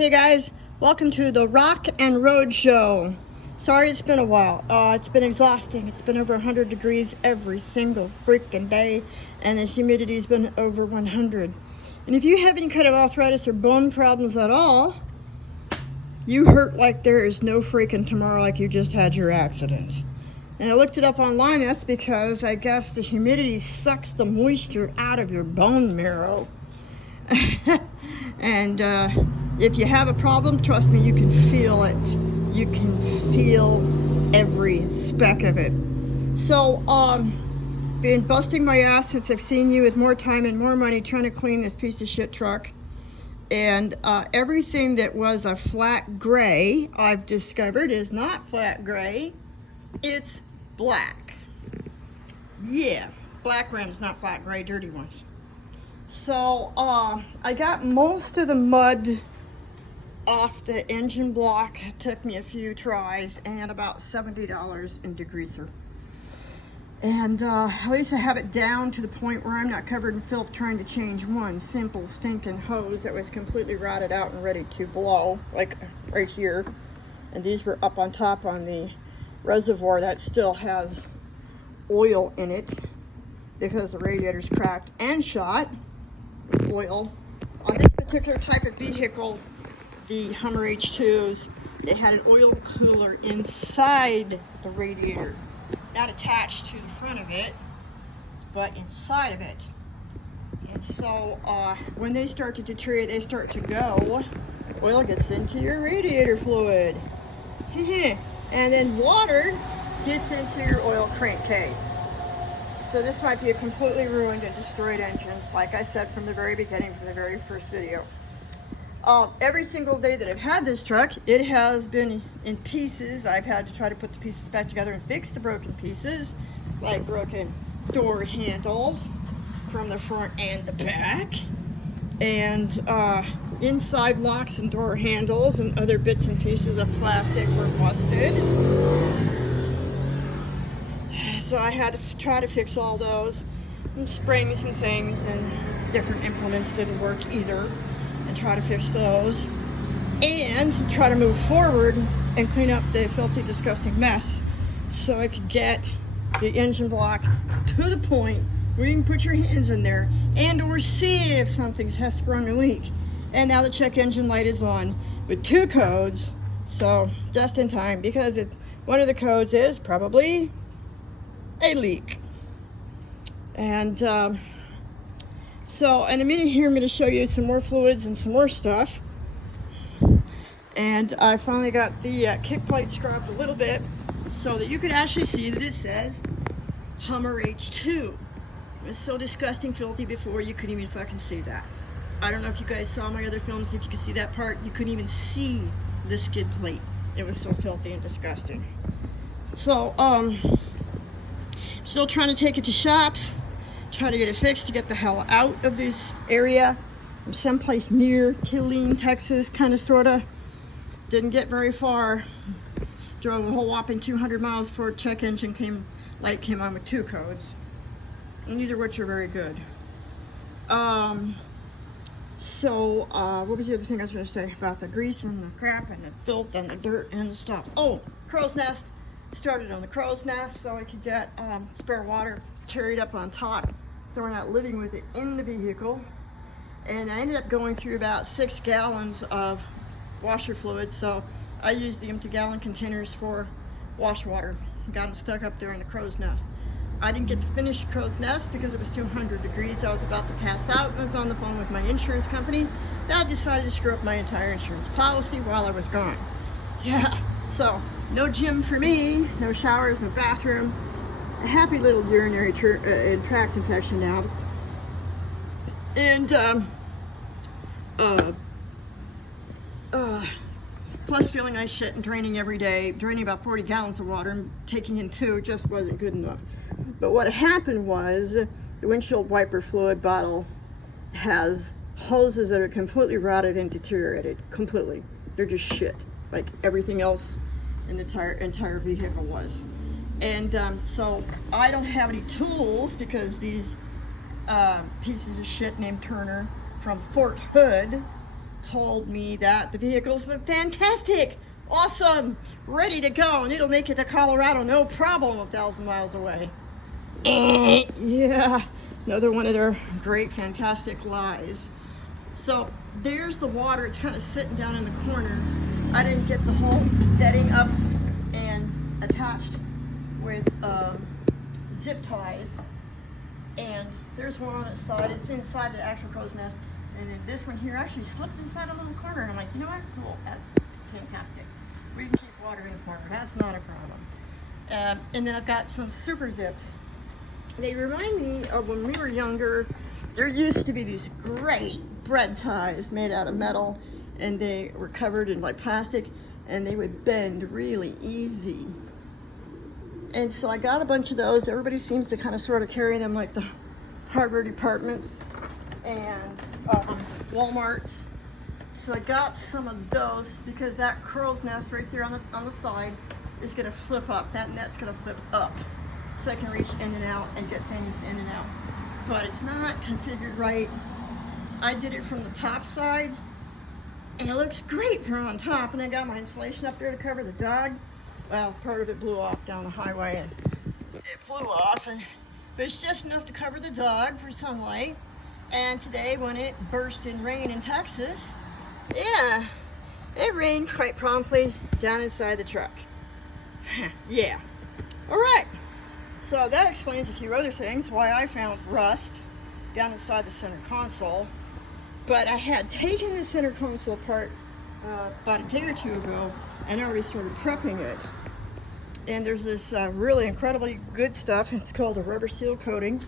Hey guys, welcome to the Rock and Road Show. Sorry it's been a while. It's been exhausting. It's been over 100 degrees every single freaking day, and the humidity's been over 100. And if you have any kind of arthritis or bone problems at all, you hurt like there is no freaking tomorrow, like you just had your accident. And I looked it up online. That's because I guess the humidity sucks the moisture out of your bone marrow. And if you have a problem, trust me, you can feel it. You can feel every speck of it. So, been busting my ass since I've seen you with more time and more money trying to clean this piece of shit truck. And everything that was a flat gray, I've discovered, is not flat gray. It's black. Yeah, black rims, not flat gray, dirty ones. So I got most of the mud off the engine block. It took me a few tries and about $70 in degreaser. And at least I have it down to the point where I'm not covered in filth trying to change one simple stinking hose that was completely rotted out and ready to blow, like right here. And these were up on top on the reservoir that still has oil in it because the radiator's cracked and shot with oil. On this particular type of vehicle, the Hummer H2s, they had an oil cooler inside the radiator, not attached to the front of it, but inside of it. And so when they start to deteriorate, they start to go, oil gets into your radiator fluid. And then water gets into your oil crankcase. So this might be a completely ruined and destroyed engine, like I said from the very beginning, from the very first video. Every single day that I've had this truck, it has been in pieces. I've had to try to put the pieces back together and fix the broken pieces, like broken door handles from the front and the back, and inside locks and door handles and other bits and pieces of plastic were busted. So I had to try to fix all those, and springs and things, and different implements didn't work either, and try to fix those, and try to move forward and clean up the filthy, disgusting mess so I could get the engine block to the point where you can put your hands in there and or see if something has sprung a leak. And now the check engine light is on with 2 codes, so just in time, because one of the codes is probably a leak. And so in a minute here I'm going to show you some more fluids and some more stuff. And I finally got the kick plate scrubbed a little bit so that you could actually see that it says Hummer H2. It was so disgusting filthy before you couldn't even fucking see that. I don't know if you guys saw my other films, if you could see that part. You couldn't even see the skid plate. It was so filthy and disgusting. So still trying to take it to shops, try to get it fixed to get the hell out of this area. I'm someplace near Killeen, Texas, kind of, sort of. Didn't get very far. Drove a whole whopping 200 miles before check engine light came on with 2 codes. Neither of which are very good. So what was the other thing I was going to say about the grease and the crap and the filth and the dirt and the stuff? Oh, crow's nest. Started on the crow's nest so I could get spare water carried up on top so we're not living with it in the vehicle. And I ended up going through about 6 gallons of washer fluid, so I used the empty gallon containers for wash water. Got them stuck up there in the crow's nest. I didn't get to finish the crow's nest because it was 200 degrees. I was about to pass out and I was on the phone with my insurance company. That decided to screw up my entire insurance policy while I was gone. Yeah, so no gym for me, no showers, no bathroom, a happy little urinary tract infection now, and plus feeling like shit and draining every day, draining about 40 gallons of water and taking in 2 just wasn't good enough. But what happened was the windshield wiper fluid bottle has hoses that are completely rotted and deteriorated, completely. They're just shit, like everything else in the entire vehicle was. And so I don't have any tools because these pieces of shit named Turner from Fort Hood told me that the vehicles were fantastic, awesome, ready to go, and it'll make it to Colorado no problem 1,000 miles away. Yeah, another one of their great, fantastic lies. So there's the water. It's kind of sitting down in the corner. I didn't get the whole bedding up and attached with zip ties. And there's one on its side. It's inside the actual crow's nest. And then this one here actually slipped inside a little corner. And I'm like, you know what? Cool. That's fantastic. We can keep water in the corner. That's not a problem. And then I've got some super zips. They remind me of when we were younger. There used to be these great bread ties made out of metal, and they were covered in like plastic, and they would bend really easy. And so I got a bunch of those. Everybody seems to kind of sort of carry them, like the hardware departments and Walmarts. So I got some of those because that crow's nest right there on the side is going to flip up. That net's going to flip up, so I can reach in and out and get things in and out. But it's not configured right. I did it from the top side, and it looks great from on top. And I got my insulation up there to cover the dog. Well, part of it blew off down the highway, and it flew off, but it's just enough to cover the dog for sunlight. And today, when it burst in rain in Texas, yeah, it rained quite promptly down inside the truck. Yeah. All right. So that explains a few other things, why I found rust down inside the center console. But I had taken the center console apart about a day or two ago, and I already started prepping it. And there's this really incredibly good stuff. It's called a rubber seal coating.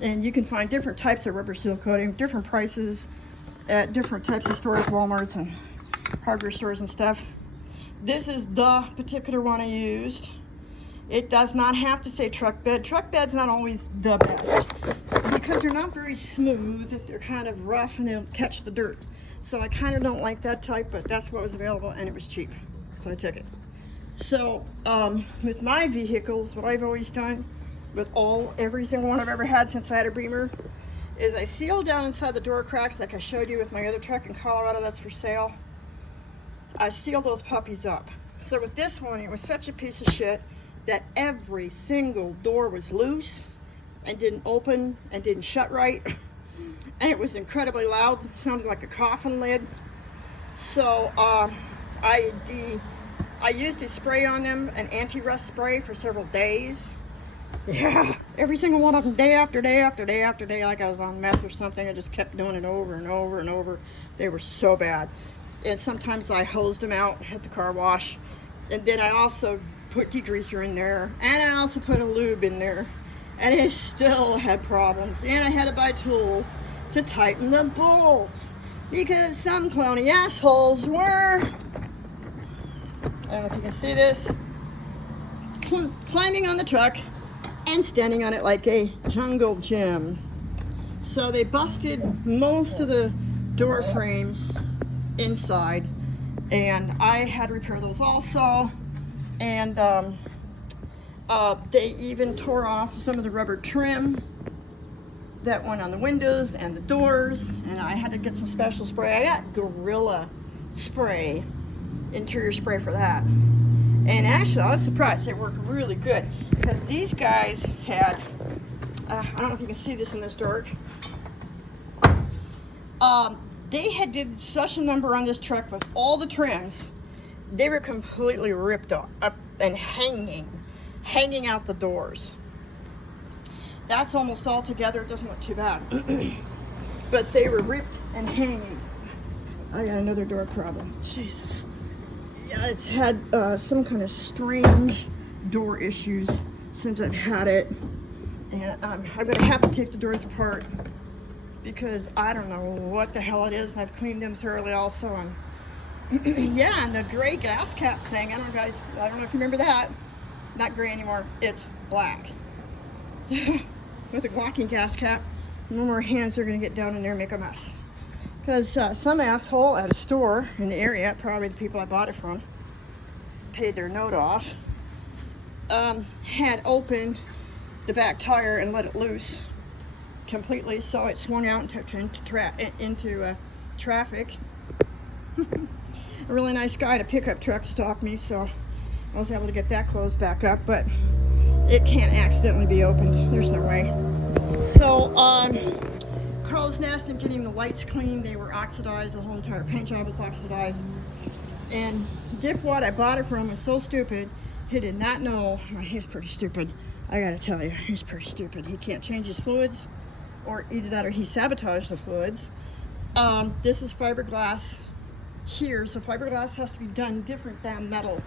And you can find different types of rubber seal coating, different prices at different types of stores, Walmarts and hardware stores and stuff. This is the particular one I used. It does not have to say truck bed. Truck bed's not always the best because they're not very smooth. They're kind of rough and they'll catch the dirt. So I kind of don't like that type, but that's what was available and it was cheap. So I took it. So with my vehicles, what I've always done with every single one I've ever had since I had a Beamer is I seal down inside the door cracks like I showed you with my other truck in Colorado that's for sale. I seal those puppies up. So with this one, it was such a piece of shit that every single door was loose and didn't open and didn't shut right. And it was incredibly loud. It sounded like a coffin lid. So I used a spray on them, an anti-rust spray for several days. Yeah, every single one of them, day after day after day after day, like I was on meth or something. I just kept doing it over and over and over. They were so bad. And sometimes I hosed them out at the car wash. And then I also put degreaser in there, and I also put a lube in there, and it still had problems. And I had to buy tools to tighten the bolts because some clowny assholes were, I don't know if you can see this, climbing on the truck and standing on it like a jungle gym. So they busted most of the door frames inside, and I had to repair those also. And they even tore off some of the rubber trim that went on the windows and the doors, and I had to get some special spray. I got Gorilla spray, interior spray for that. And actually, I was surprised. It worked really good because these guys had, I don't know if you can see this in this dark. They had did such a number on this truck with all the trims. They were completely ripped up and hanging out the doors. That's almost all together. It doesn't look too bad. But they were ripped and hanging. I got another door problem. Jesus. Yeah, it's had some kind of strange door issues since I've had it. And I'm going to have to take the doors apart because I don't know what the hell it is. And I've cleaned them thoroughly also. And yeah, and the gray gas cap thing, I don't know if you remember that. Not gray anymore, it's black. With a walking gas cap, no more hands are gonna get down in there and make a mess. Because some asshole at a store in the area, probably the people I bought it from, paid their note off, had opened the back tire and let it loose completely, so it swung out into traffic. A really nice guy at a pickup truck stalked me, so I was able to get that closed back up, but it can't accidentally be opened. There's no way. So, crow's nest and getting the lights cleaned, they were oxidized. The whole entire paint job was oxidized. And Dipwad I bought it from was so stupid. He did not know. Well, he's pretty stupid. I gotta tell you, he's pretty stupid. He can't change his fluids, or either that or he sabotaged the fluids. This is fiberglass here, so fiberglass has to be done different than metal.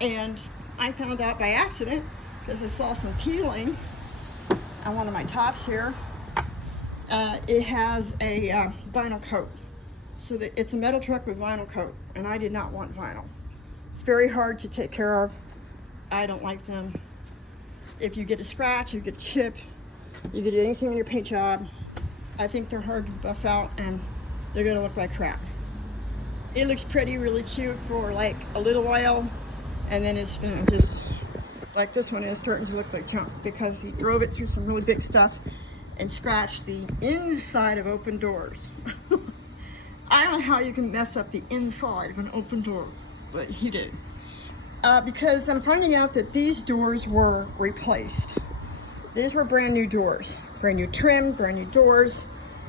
And I found out by accident because I saw some peeling on one of my tops here. It has a vinyl coat, so that it's a metal truck with vinyl coat, and I did not want vinyl. It's very hard to take care of. I don't like them. If you get a scratch, you get a chip, you get anything in your paint job, I think they're hard to buff out and they're gonna look like crap. It looks pretty, really cute for like a little while, and then it's been just like this one is starting to look like junk because he drove it through some really big stuff and scratched the inside of open doors. I don't know how you can mess up the inside of an open door, but he did. Because I'm finding out that these doors were replaced. These were brand new doors, brand new trim, brand new doors.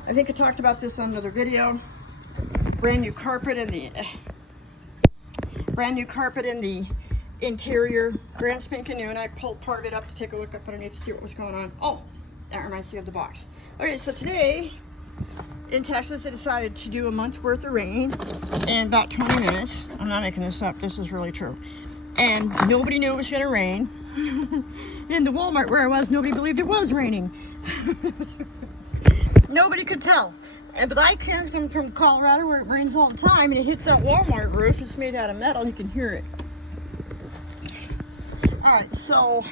I think I talked about this on another video. Brand new carpet in the interior, brand spanking new, and I pulled part of it up to take a look up underneath to see what was going on. Oh, that reminds me of the box. Okay, so today in Texas they decided to do a month worth of rain in about 20 minutes. I'm not making this up, this is really true. And nobody knew it was gonna rain. In the Walmart where I was, nobody believed it was raining. Nobody could tell. But I come from Colorado where it rains all the time, and it hits that Walmart roof. It's made out of metal, you can hear it. Alright, so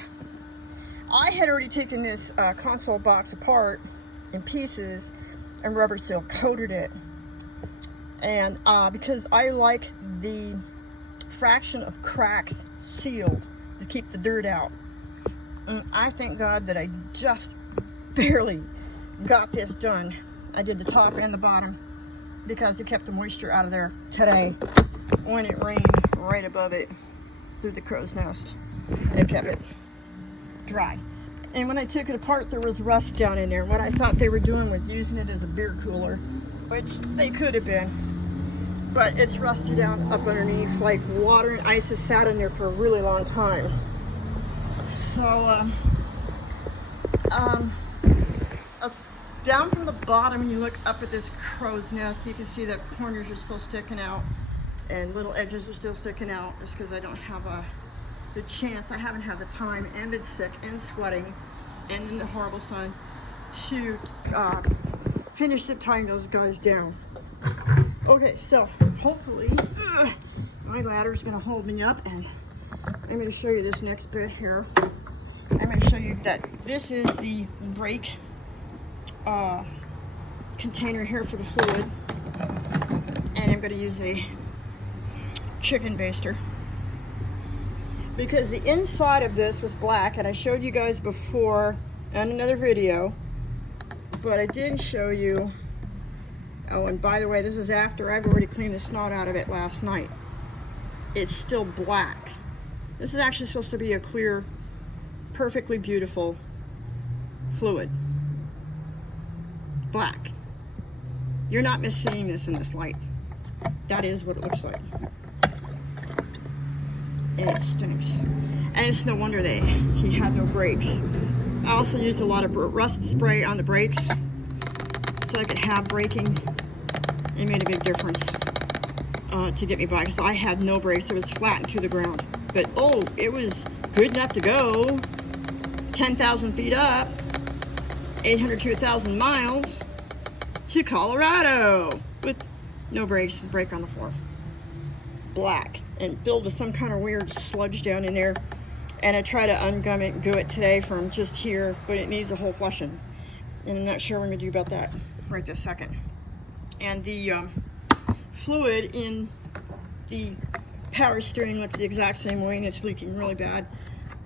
I had already taken this console box apart in pieces and rubber seal coated it. And because I like the fraction of cracks sealed to keep the dirt out. And I thank God that I just barely got this done. I did the top and the bottom because it kept the moisture out of there today when it rained right above it through the crow's nest. It kept it dry. And when I took it apart, there was rust down in there. What I thought they were doing was using it as a beer cooler, which they could have been. But it's rusty down up underneath, like water and ice has sat in there for a really long time. So, down from the bottom, you look up at this crow's nest, you can see that corners are still sticking out and little edges are still sticking out just because I don't have the chance, I haven't had the time and been sick and sweating and in the horrible sun to finish tying those guys down. Okay, so hopefully my ladder is going to hold me up, and I'm going to show you this next bit here. I'm going to show you that this is the brake container here for the fluid, and I'm going to use a chicken baster because the inside of this was black, and I showed you guys before on another video, but I didn't show you. Oh, and by the way, this is after I've already cleaned the snot out of it last night. It's still black. This is actually supposed to be a clear, perfectly beautiful fluid. Black. You're not misseeing this in this light. That is what it looks like. And it stinks. And it's no wonder he had no brakes. I also used a lot of rust spray on the brakes so I could have braking. It made a big difference to get me by, because I had no brakes. It was flattened to the ground. But oh, it was good enough to go 10,000 feet up, 800 to 1,000 miles to Colorado with no brakes, brake on the floor. Black and filled with some kind of weird sludge down in there. And I tried to ungum it and goo it today from just here, but it needs a whole flushing. And I'm not sure what I'm going to do about that right this second. And the fluid in the power steering looks the exact same way, and it's leaking really bad.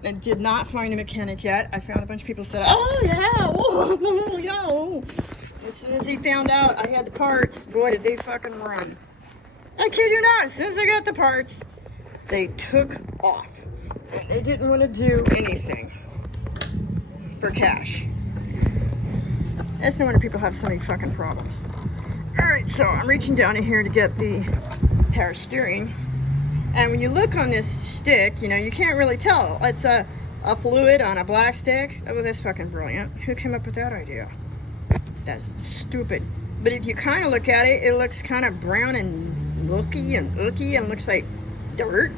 I did not find a mechanic yet. I found a bunch of people said, oh yeah, oh yeah. As soon as he found out I had the parts, boy did they fucking run. I kid you not, as soon as I got the parts, they took off. And they didn't want to do anything for cash. That's no wonder people have so many fucking problems. Alright, so I'm reaching down in here to get the power steering. And when you look on this stick, you know, you can't really tell. It's a fluid on a black stick. Oh, that's fucking brilliant. Who came up with that idea? That's stupid. But if you kind of look at it, it looks kind of brown and looky and ooky and looks like dirt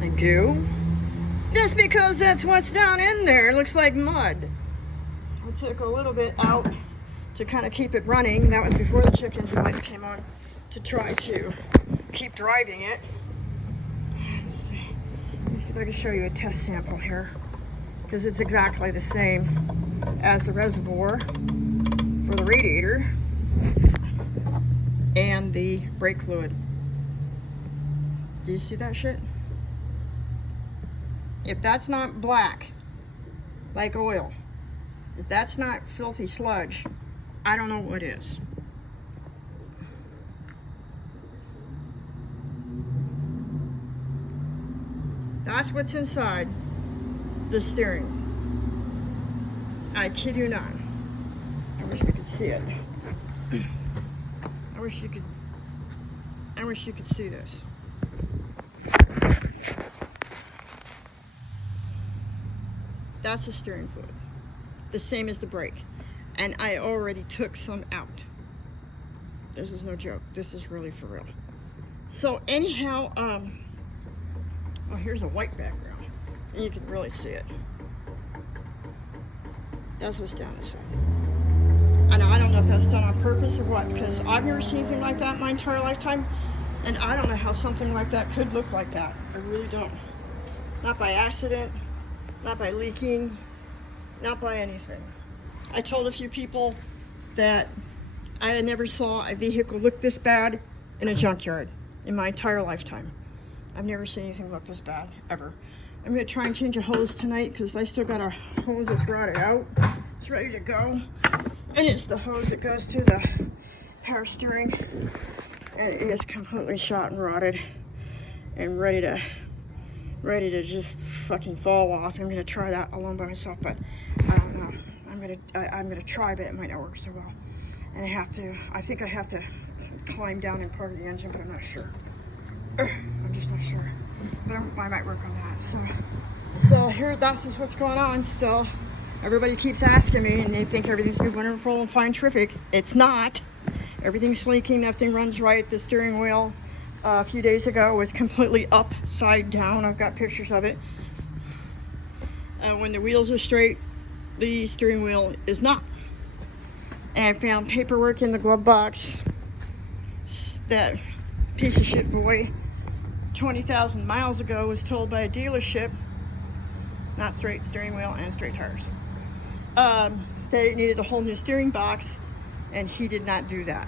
and goo. Just because that's what's down in there. It looks like mud. I took a little bit out to kind of keep it running. That was before the check engine light came on, to try to keep driving it. Let's see if I can show you a test sample here, because it's exactly the same as the reservoir for the radiator and the brake fluid. Do you see that shit? If that's not black like oil, if that's not filthy sludge, I don't know what is. That's what's inside the steering. I kid you not. I wish we could see it. I wish you could see this. That's the steering fluid. The same as the brake. And I already took some out. This is no joke. This is really for real. So anyhow, oh, here's a white background. And you can really see it. That's what's down this side. And I don't know if that's done on purpose or what, because I've never seen anything like that in my entire lifetime. And I don't know how something like that could look like that. I really don't. Not by accident, not by leaking, not by anything. I told a few people that I never saw a vehicle look this bad in a junkyard in my entire lifetime. I've never seen anything look this bad, ever. I'm gonna try and change a hose tonight because I still got a hose that's rotted out. It's ready to go. And it's the hose that goes to the power steering. And it is completely shot and rotted and ready to just fucking fall off. I'm gonna try that alone by myself, but I don't know. I'm gonna try, but it might not work so well. And I think I have to climb down in part of the engine, but I'm not sure. I'm just not sure. But I might work on that. So here, that's just what's going on still. Everybody keeps asking me, and they think everything's been wonderful and fine, terrific. It's not. Everything's leaking, nothing runs right. The steering wheel a few days ago was completely upside down. I've got pictures of it. When the wheels are straight, the steering wheel is not. And I found paperwork in the glove box. That piece of shit boy 20,000 miles ago was told by a dealership, not straight steering wheel and straight tires. They needed a whole new steering box, and he did not do that.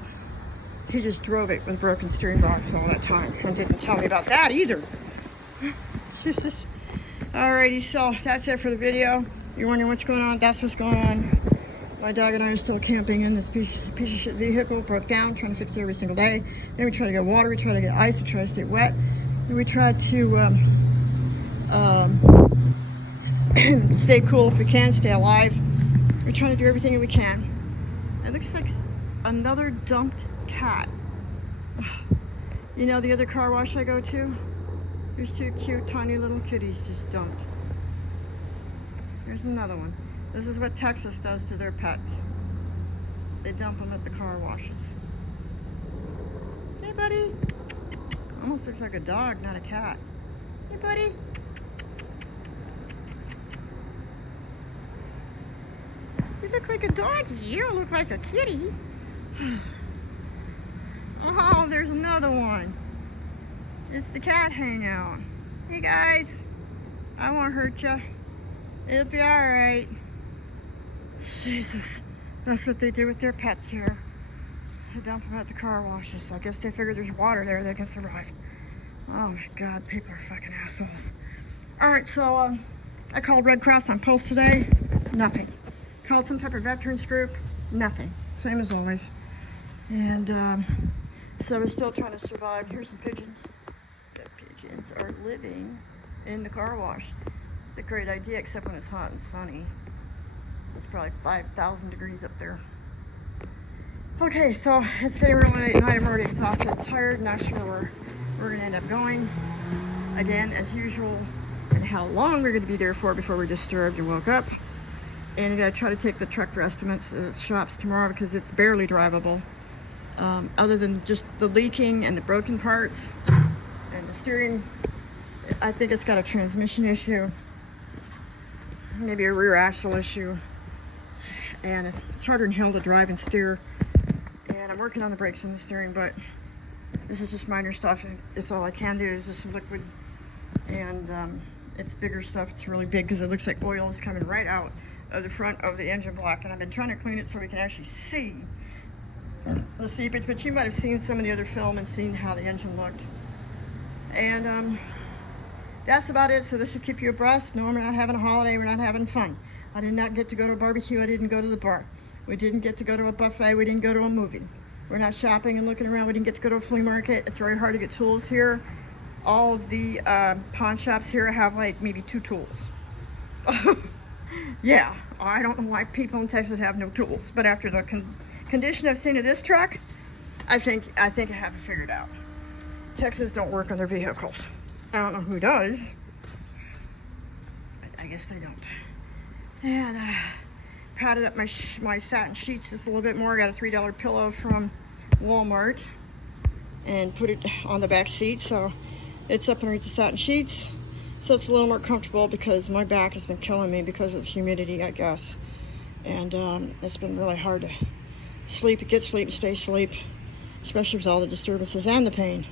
He just drove it with a broken steering box all that time and didn't tell me about that either. Alrighty, so that's it for the video. You're wondering what's going on? That's what's going on. My dog and I are still camping in this piece of shit vehicle. Broke down, trying to fix it every single day. Then we try to get water, we try to get ice, we try to stay wet. Then we try to stay cool if we can, stay alive. We're trying to do everything that we can. It looks like another dumped cat. You know the other car wash I go to? There's two cute, tiny little kitties just dumped. Here's another one. This is what Texas does to their pets. They dump them at the car washes. Hey, buddy. Almost looks like a dog, not a cat. Hey, buddy. You look like a doggy. You don't look like a kitty. Oh, there's another one. It's the cat hangout. Hey, guys. I won't hurt you. It'll be alright. Jesus. That's what they do with their pets here. They dump them at the car washes. I guess they figure there's water there, they can survive. Oh my God, people are fucking assholes. Alright, so I called Red Cross on Pulse today. Nothing. Called some type of veterans group. Nothing. Same as always. And So we're still trying to survive. Here's some pigeons. The pigeons are living in the car wash. It's a great idea, except when it's hot and sunny. It's probably 5,000 degrees up there. Okay, so it's getting real late at night. I'm already exhausted, tired, not sure where we're gonna end up going. Again, as usual, and how long we're gonna be there for before we're disturbed and woke up. And I gotta try to take the truck for estimates at shops tomorrow because it's barely drivable. Other than just the leaking and the broken parts and the steering, I think it's got a transmission issue, maybe a rear axle issue, and it's harder than hell to drive and steer. And I'm working on the brakes and the steering, but this is just minor stuff, and it's all I can do is just some liquid, and it's bigger stuff. It's really big because it looks like oil is coming right out of the front of the engine block, and I've been trying to clean it so we can actually see the seepage, but you might have seen some of the other film and seen how the engine looked. And that's about it. So this will keep you abreast. No, we're not having a holiday. We're not having fun. I did not get to go to a barbecue. I didn't go to the bar. We didn't get to go to a buffet. We didn't go to a movie. We're not shopping and looking around. We didn't get to go to a flea market. It's very hard to get tools here. All of the pawn shops here have like maybe 2 tools. Yeah, I don't know why people in Texas have no tools, but after the condition I've seen of this truck, I think I have it figured out. Texas don't work on their vehicles. I don't know who does, but I guess they don't. And padded up my satin sheets just a little bit more. I got a $3 pillow from Walmart and put it on the back seat so it's up underneath the satin sheets, so it's a little more comfortable because my back has been killing me because of the humidity, I guess. And it's been really hard to sleep, get sleep, and stay asleep, especially with all the disturbances and the pain.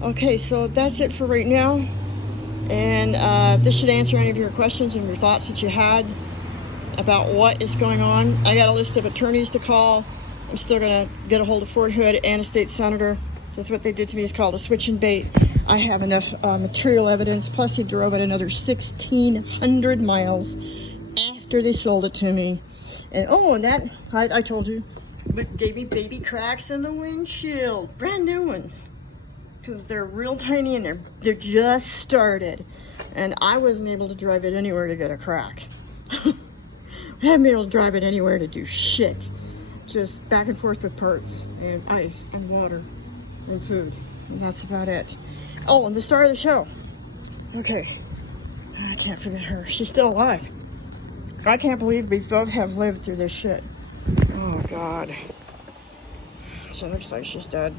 Okay, so that's it for right now. And this should answer any of your questions and your thoughts that you had about what is going on. I got a list of attorneys to call. I'm still gonna get a hold of Fort Hood and a state senator. That's what they did to me. It's called a switch and bait. I have enough material evidence, plus he drove it another 1,600 miles after they sold it to me. And oh, and that, I told you, but gave me baby cracks in the windshield, brand new ones, because they're real tiny and they're just started, and I wasn't able to drive it anywhere to get a crack. I haven't been able to drive it anywhere to do shit, just back and forth with parts and ice and water and food, and that's about it. Oh, and the star of the show. Okay, I can't forget her. She's still alive. I can't believe we both have lived through this shit. Oh God. So it looks like she's dead.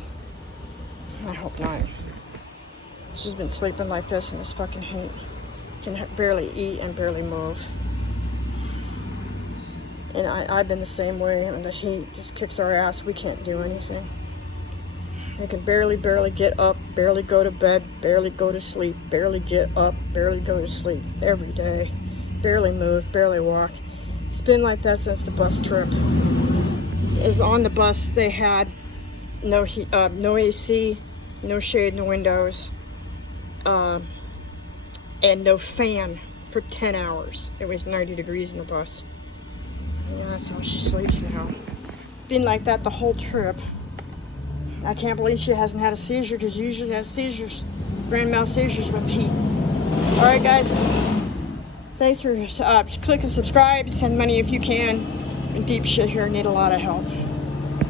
I hope not. She's been sleeping like this in this fucking heat. Can barely eat and barely move. And I've been the same way, and the heat just kicks our ass. We can't do anything. We can barely get up, barely go to bed, barely go to sleep, barely get up, barely go to sleep every day. Barely move, barely walk. It's been like that since the bus trip. Is on the bus they had no heat, no AC, no shade in the windows, and no fan for 10 hours. It was 90 degrees in the bus. Yeah, that's how she sleeps now. Been like that the whole trip. I can't believe she hasn't had a seizure, because she usually has seizures, grand mal seizures with heat. All right, guys. Thanks for clicking subscribe. Send money if you can. And deep shit here, need a lot of help.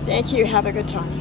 Thank you. Have a good time.